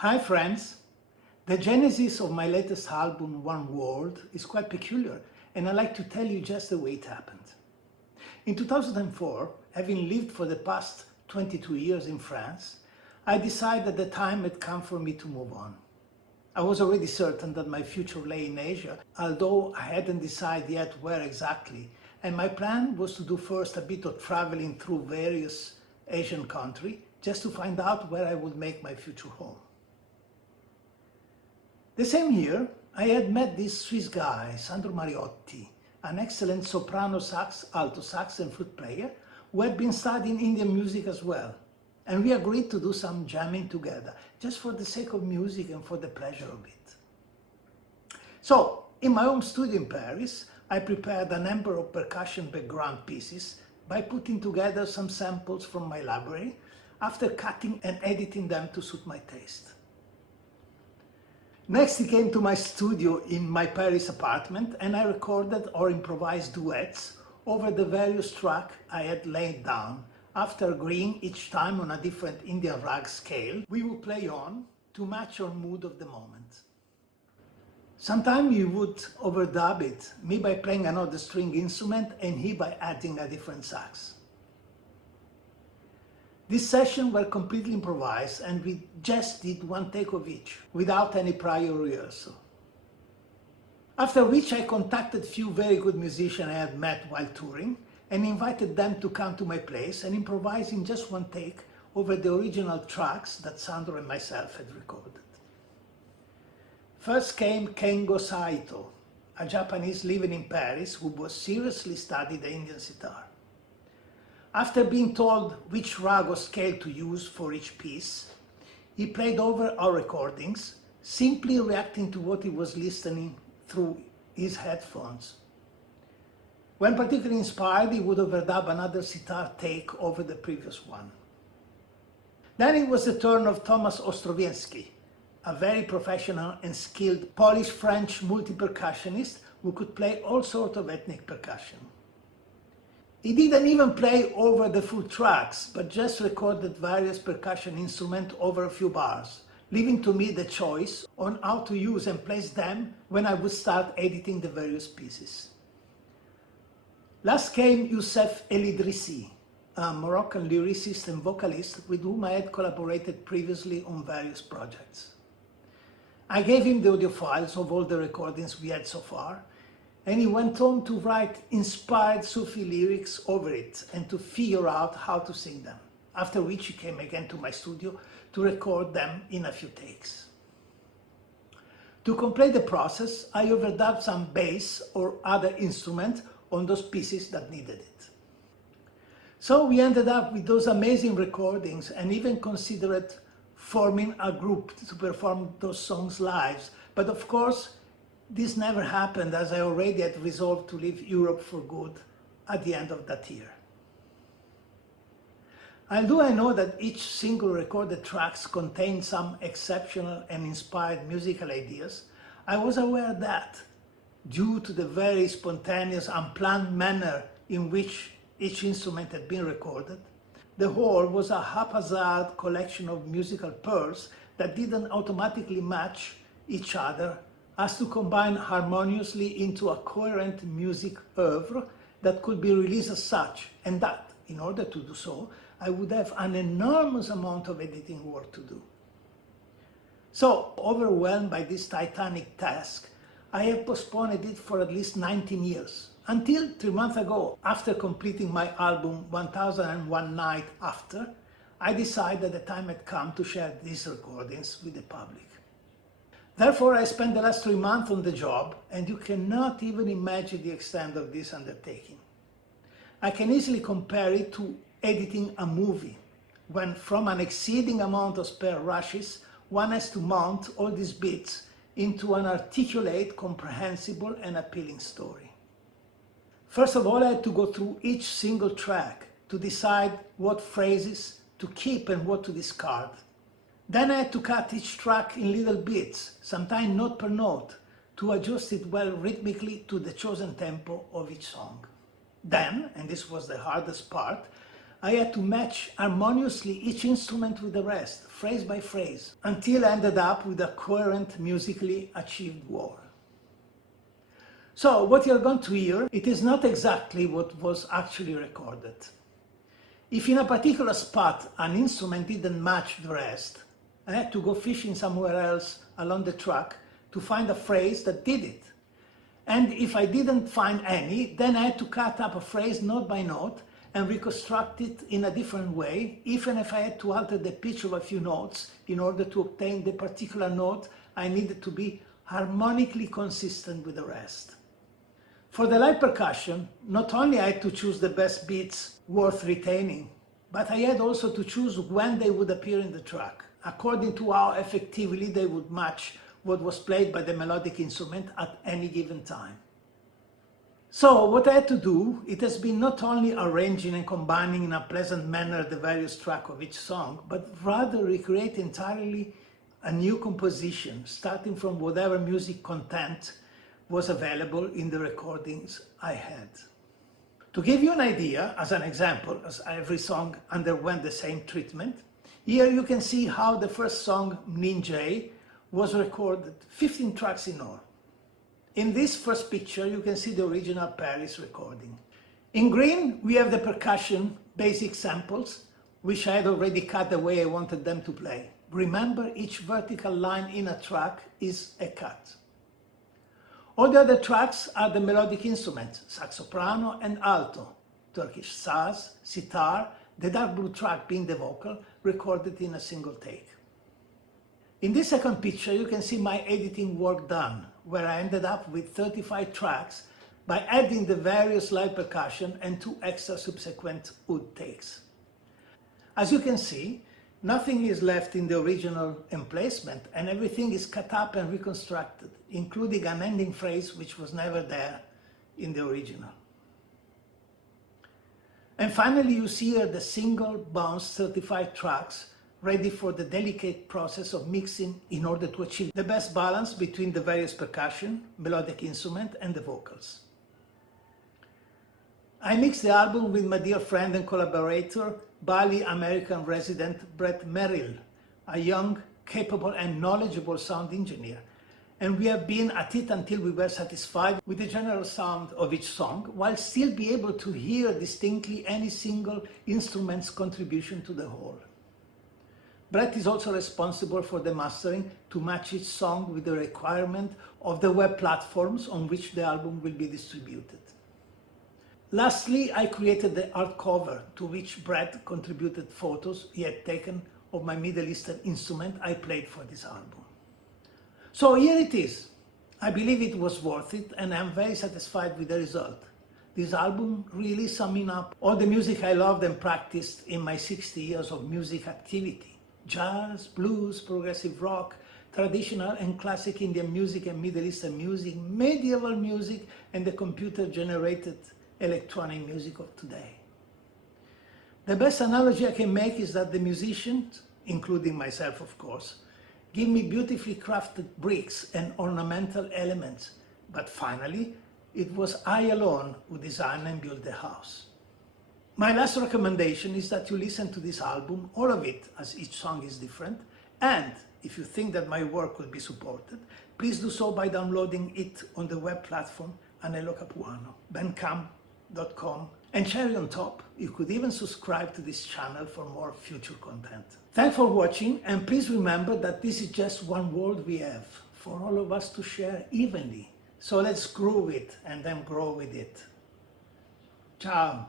Hi friends! The genesis of my latest album, One World, is quite peculiar, and I'd like to tell you just the way it happened. In 2004, having lived for the past 22 years in France, I decided that the time had come for me to move on. I was already certain that my future lay in Asia, although I hadn't decided yet where exactly, and my plan was to do first a bit of traveling through various Asian countries, just to find out where I would make my future home. The same year, I had met this Swiss guy, Sandro Mariotti, an excellent soprano sax, alto sax and flute player who had been studying Indian music as well. And we agreed to do some jamming together, just for the sake of music and for the pleasure of it. So, in my home studio in Paris, I prepared a number of percussion background pieces by putting together some samples from my library, after cutting and editing them to suit my taste. Next, he came to my studio in my Paris apartment and I recorded or improvised duets over the various tracks I had laid down. After agreeing each time on a different Indian raag scale, we would play on to match our mood of the moment. Sometimes we would overdub it, me by playing another string instrument and he by adding a different sax. These sessions were completely improvised and we just did one take of each, without any prior rehearsal. After which I contacted few very good musicians I had met while touring and invited them to come to my place and improvise in just one take over the original tracks that Sandro and myself had recorded. First came Kengo Saito, a Japanese living in Paris who was seriously studying the Indian sitar. After being told which rag or scale to use for each piece, he played over our recordings, simply reacting to what he was listening through his headphones. When particularly inspired, he would overdub another sitar take over the previous one. Then it was the turn of Thomas Ostrowiecki, a very professional and skilled Polish-French multi-percussionist who could play all sorts of ethnic percussion. He didn't even play over the full tracks, but just recorded various percussion instruments over a few bars, leaving to me the choice on how to use and place them when I would start editing the various pieces. Last came Youssef El Idrissi, a Moroccan lyricist and vocalist with whom I had collaborated previously on various projects. I gave him the audio files of all the recordings we had so far, and he went on to write inspired Sufi lyrics over it and to figure out how to sing them, after which he came again to my studio to record them in a few takes. To complete the process, I overdubbed some bass or other instrument on those pieces that needed it. So we ended up with those amazing recordings and even considered forming a group to perform those songs live, but of course this never happened as I already had resolved to leave Europe for good at the end of that year. Although I know that each single recorded tracks contained some exceptional and inspired musical ideas, I was aware that, due to the very spontaneous, unplanned manner in which each instrument had been recorded, the whole was a haphazard collection of musical pearls that didn't automatically match each other as to combine harmoniously into a coherent music oeuvre that could be released as such, and that, in order to do so, I would have an enormous amount of editing work to do. So, overwhelmed by this titanic task, I have postponed it for at least 19 years, until 3 months ago, after completing my album 1001 Night After, I decided the time had come to share these recordings with the public. Therefore, I spent the last 3 months on the job, and you cannot even imagine the extent of this undertaking. I can easily compare it to editing a movie, when from an exceeding amount of spare rushes, one has to mount all these bits into an articulate, comprehensible and appealing story. First of all, I had to go through each single track to decide what phrases to keep and what to discard. Then I had to cut each track in little bits, sometimes note per note, to adjust it well rhythmically to the chosen tempo of each song. Then, and this was the hardest part, I had to match harmoniously each instrument with the rest, phrase by phrase, until I ended up with a coherent, musically achieved whole. So what you're going to hear, it is not exactly what was actually recorded. If in a particular spot an instrument didn't match the rest, I had to go fishing somewhere else along the track to find a phrase that did it. And if I didn't find any, then I had to cut up a phrase note by note and reconstruct it in a different way, even if I had to alter the pitch of a few notes in order to obtain the particular note I needed to be harmonically consistent with the rest. For the live percussion, not only I had to choose the best beats worth retaining, but I had also to choose when they would appear in the track, according to how effectively they would match what was played by the melodic instrument at any given time. So what I had to do, it has been not only arranging and combining in a pleasant manner the various tracks of each song, but rather recreate entirely a new composition, starting from whatever music content was available in the recordings I had. To give you an idea, as an example, as every song underwent the same treatment, here you can see how the first song, Ninja, was recorded 15 tracks in all. In this first picture, you can see the original Paris recording. In green, we have the percussion basic samples, which I had already cut the way I wanted them to play. Remember, each vertical line in a track is a cut. All the other tracks are the melodic instruments, sax-soprano and alto, Turkish saz, sitar, the dark blue track being the vocal, recorded in a single take. In this second picture, you can see my editing work done, where I ended up with 35 tracks by adding the various live percussion and 2 extra subsequent oud takes. As you can see, nothing is left in the original emplacement and everything is cut up and reconstructed, including an ending phrase which was never there in the original. And finally, you see here the single bounce 35 tracks ready for the delicate process of mixing in order to achieve the best balance between the various percussion, melodic instrument and the vocals. I mixed the album with my dear friend and collaborator, Bali American resident Brett Merrill, a young, capable and knowledgeable sound engineer. And we have been at it until we were satisfied with the general sound of each song, while still be able to hear distinctly any single instrument's contribution to the whole. Brett is also responsible for the mastering to match each song with the requirement of the web platforms on which the album will be distributed. Lastly, I created the art cover, to which Brett contributed photos he had taken of my Middle Eastern instrument I played for this album. So here it is. I believe it was worth it and I'm very satisfied with the result. This album really summing up all the music I loved and practiced in my 60 years of music activity. Jazz, blues, progressive rock, traditional and classic Indian music and Middle Eastern music, medieval music, and the computer-generated electronic music of today. The best analogy I can make is that the musicians, including myself of course, give me beautifully crafted bricks and ornamental elements, but finally, it was I alone who designed and built the house. My last recommendation is that you listen to this album, all of it, as each song is different, and if you think that my work will be supported, please do so by downloading it on the web platform Anello Capuano, bandcamp.com, and cherry on top, you could even subscribe to this channel for more future content. Thanks for watching, and please remember that this is just one world we have, for all of us to share evenly. So let's groove it and then grow with it. Ciao!